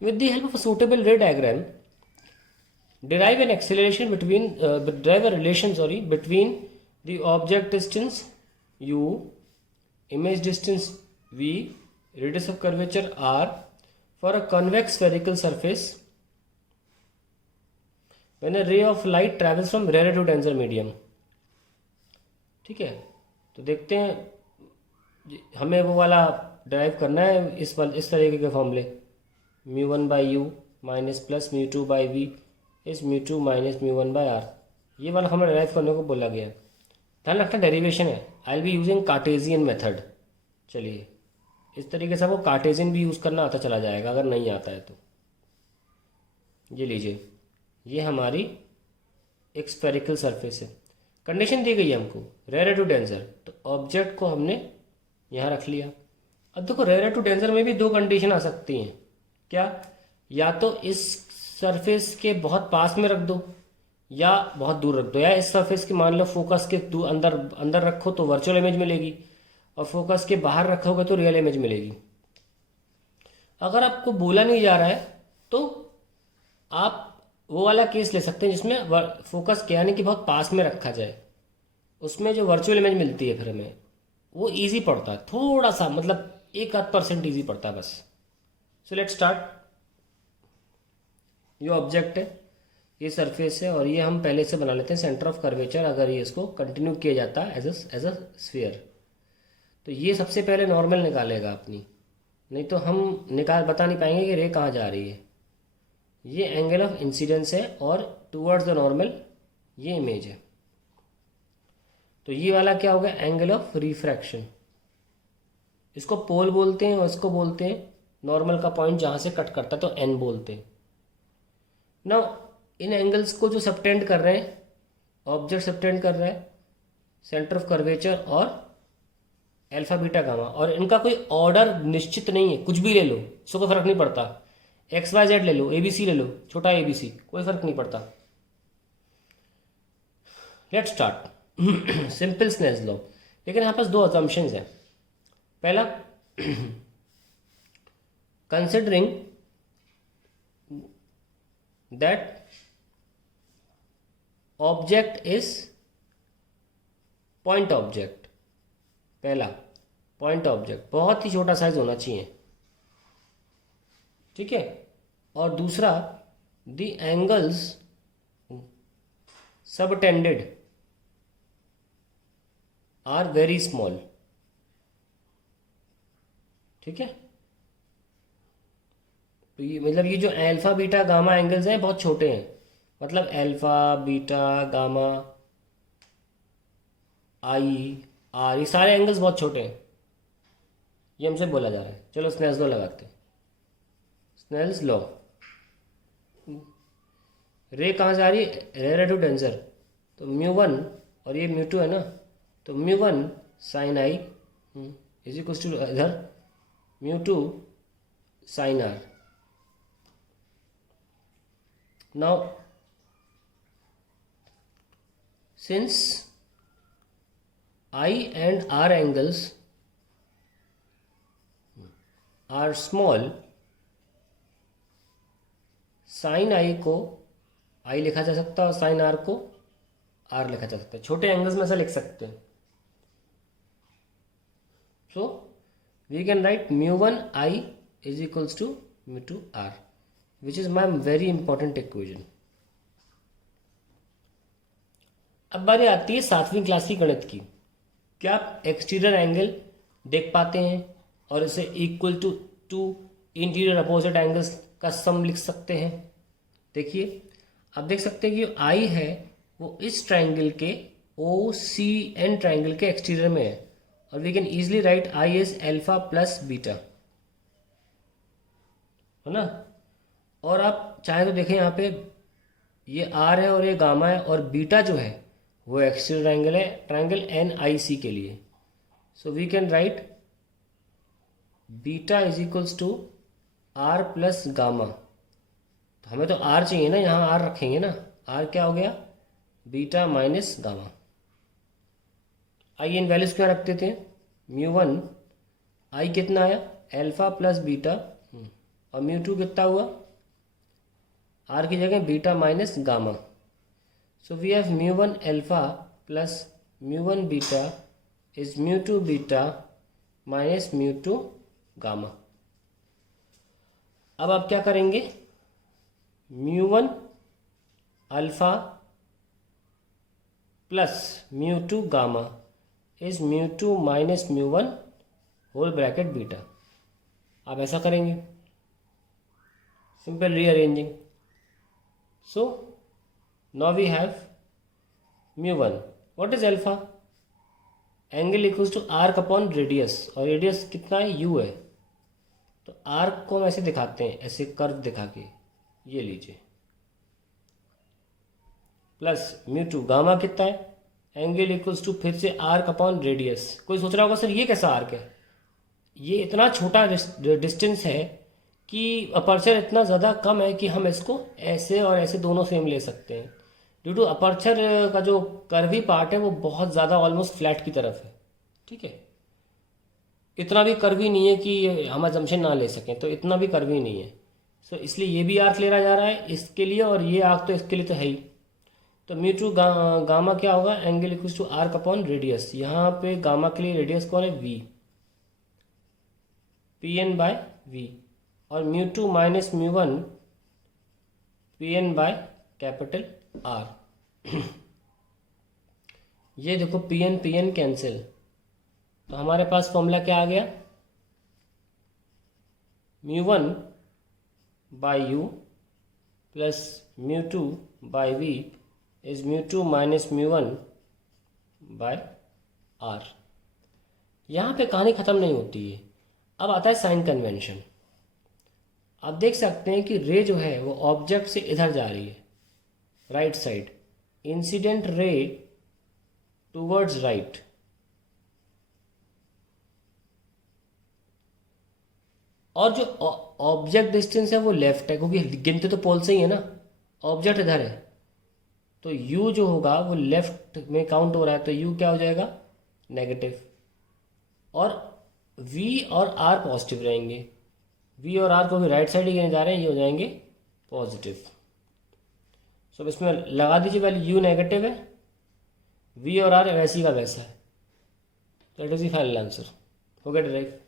With the help of a suitable ray diagram, derive an acceleration between derive a relation between the object distance u, image distance v, radius of curvature r for a convex spherical surface when a ray of light travels from rarer to denser medium. ठीक है, तो देखते हैं हमें वो वाला drive करना है इस तरीके के फॉर्मूले μ1/u माइनस प्लस μ2/v इस μ2 माइनस μ1/r, ये वाला हमें ड्राइव करने को बोला गया है। ध्यान रखना डेरिवेशन है, I will be using Cartesian method. चलिए इस तरीके से आपको कार्टेजियन भी यूज़ करना आता चला जाएगा अगर नहीं आता है तो। ये लीजिए, ये हमारी एक स्फेरिकल सरफेस है, कंडीशन दी गई है हमको रेयर टू डेंजर, तो ऑब्जेक्ट को हमने यहाँ रख लिया। अब देखो रेयर टू डेंजर में भी दो कंडीशन आ सकती हैं, क्या? या तो इस सरफेस के बहुत पास में रख दो या बहुत दूर रख दो, या इस सरफेस के मान लो फोकस के अंदर अंदर रखो तो वर्चुअल इमेज मिलेगी और फोकस के बाहर रखोगे तो रियल इमेज मिलेगी। अगर आपको बोला नहीं जा रहा है तो आप वो वाला केस ले सकते हैं जिसमें फोकस क्या यानी कि बहुत पास में रखा जाए, उसमें जो वर्चुअल इमेज मिलती है फिर हमें वो इजी पड़ता है, थोड़ा सा मतलब 1-8% ईजी पड़ता है बस। So let's start. ये ऑब्जेक्ट है, ये सरफेस है और ये हम पहले से बना लेते हैं सेंटर ऑफ कर्वेचर अगर ये इसको कंटिन्यू किया जाता है एज अ स्फीयर। तो ये सबसे पहले नॉर्मल निकालेगा अपनी, नहीं तो हम बता नहीं पाएंगे कि रे कहाँ जा रही है। ये एंगल ऑफ इंसिडेंस है और टूवर्ड्स द नॉर्मल ये इमेज है। तो ये वाला क्या होगा? Angle of refraction. इसको पोल बोलते हैं और इसको बोलते हैं नॉर्मल का पॉइंट जहाँ से कट करता है, तो एन बोलते हैं। ना इन एंगल्स को जो सबटेंड कर रहे हैं, ऑब्जेक्ट सबटेंड कर रहा है सेंटर ऑफ कर्वेचर और अल्फा बीटा गामा, और इनका कोई ऑर्डर निश्चित नहीं है, कुछ भी ले लो, इसको कोई फर्क नहीं पड़ता। XYZ ले लो, ABC ले लो, छोटा ABC, कोई फर्क नहीं पड़ता। Let's start. Simple Snell's law, लेकिन यहाँ पास दो असम्पशंस हैं। पहला, considering that object is point object. पहला, पॉइंट ऑब्जेक्ट बहुत ही छोटा साइज होना चाहिए, ठीक है। और दूसरा, the angles subtended are very small, ठीक है। तो ये मतलब ये जो अल्फा बीटा गामा एंगल्स हैं बहुत छोटे हैं, मतलब alpha beta gamma I R, ये सारे एंगल्स बहुत छोटे हैं, ये हमसे बोला जा रहा है। चलो स्नेल्स लॉ लगाते हैं। स्नेल्स लॉ, रे कहाँ से आ रही है? रेयर टू डेंजर, तो μ1 और ये μ2 है ना, तो μ1 sine i is equal to इधर μ2 sine r. Now since I and R angles are small, sine i को आई लिखा जा सकता है और साइन आर को आर लिखा जा सकता है, छोटे एंगल्स में ऐसा लिख सकते हैं। So we can write μ1 i is equals to μ2 r, which is my very important equation. अब बारी आती है 7वीं क्लास की गणित की। क्या आप एक्सटीरियर एंगल देख पाते हैं और इसे equal to interior opposite angles का सम लिख सकते हैं? देखिए, आप देख सकते हैं कि आई है वो इस ट्रायंगल के OCN ट्रायंगल के एक्सटीरियर में है, और we can easily write I is alpha plus beta, है ना। और आप चाहे तो देखें यहाँ पे ये आर है और ये गामा है, और बीटा जो है वो एक्सटीरियर एंगल है ट्रायंगल NIC के लिए। So we can write beta is equals to R plus gamma. तो हमें तो आर चाहिए ना, यहाँ आर रखेंगे ना, आर क्या हो गया? Beta minus gamma. आइए इन वैल्यूज क्या रख देते हैं। μ1 आई कितना आया? अल्फा प्लस बीटा और म्यू टू कितना हुआ, आर की जगह beta minus gamma. So we have mu one alpha plus mu one beta is mu two beta minus mu two gamma. अब आप क्या करेंगे, mu one alpha plus mu two gamma is mu two minus mu one whole bracket beta. आप ऐसा करेंगे, simple rearranging. So now we have mu one, what is alpha, angle equals to arc upon radius, और radius कितना है, you है। तो arc को हम ऐसे दिखाते हैं, ऐसे कर्व दिखा के, ये लीजिए, प्लस म्यू टू, गामा कितना है, एंगल इक्वल्स टू फिर से आर्क अपॉन रेडियस। कोई सोच रहा होगा सर ये कैसा आर्क है, ये इतना छोटा डिस्टेंस है कि अपर्चर इतना ज़्यादा कम है कि हम इसको ऐसे और ऐसे दोनों सेम ले सकते हैं। ड्यू टू अपर्चर का जो कर्वी पार्ट है वो बहुत ज़्यादा ऑलमोस्ट फ्लैट की तरफ है, ठीक है, इतना भी कर्वी नहीं है कि हम अजम्पशन ना ले सकें, तो इतना भी कर्वी नहीं है। सो इसलिए ये भी आर्क लेना जा रहा है इसके लिए, और ये आर्क तो इसके लिए तो है ही। तो म्यू टू गामा क्या होगा, angle equals to arc upon radius. यहाँ पे गामा के लिए रेडियस कौन है, v, p n by v, और mu two minus mu one p n by capital r. ये देखो पी एन कैंसिल, तो हमारे पास फॉर्मूला क्या आ गया, mu one by U plus mu two by V is mu two minus mu one by R. यहाँ पे कहानी ख़त्म नहीं होती है, अब आता है साइन कन्वेंशन। आप देख सकते हैं कि रे जो है वो ऑब्जेक्ट से इधर जा रही है, right side, incident ray towards right, और जो ऑब्जेक्ट डिस्टेंस है वो लेफ्ट है, क्योंकि गिनते तो पोल से ही है ना, ऑब्जेक्ट इधर है, तो u जो होगा वो लेफ्ट में काउंट हो रहा है, तो u क्या हो जाएगा, नेगेटिव, और v और r पॉजिटिव रहेंगे। v और r को भी राइट साइड ही गिने जा रहे हैं, ये हो जाएंगे पॉजिटिव। सो इसमें लगा दीजिए वैल्यू, u नेगेटिव है, v और r वैसी का वैसा है, that is the final answer. हो गया डिराइव।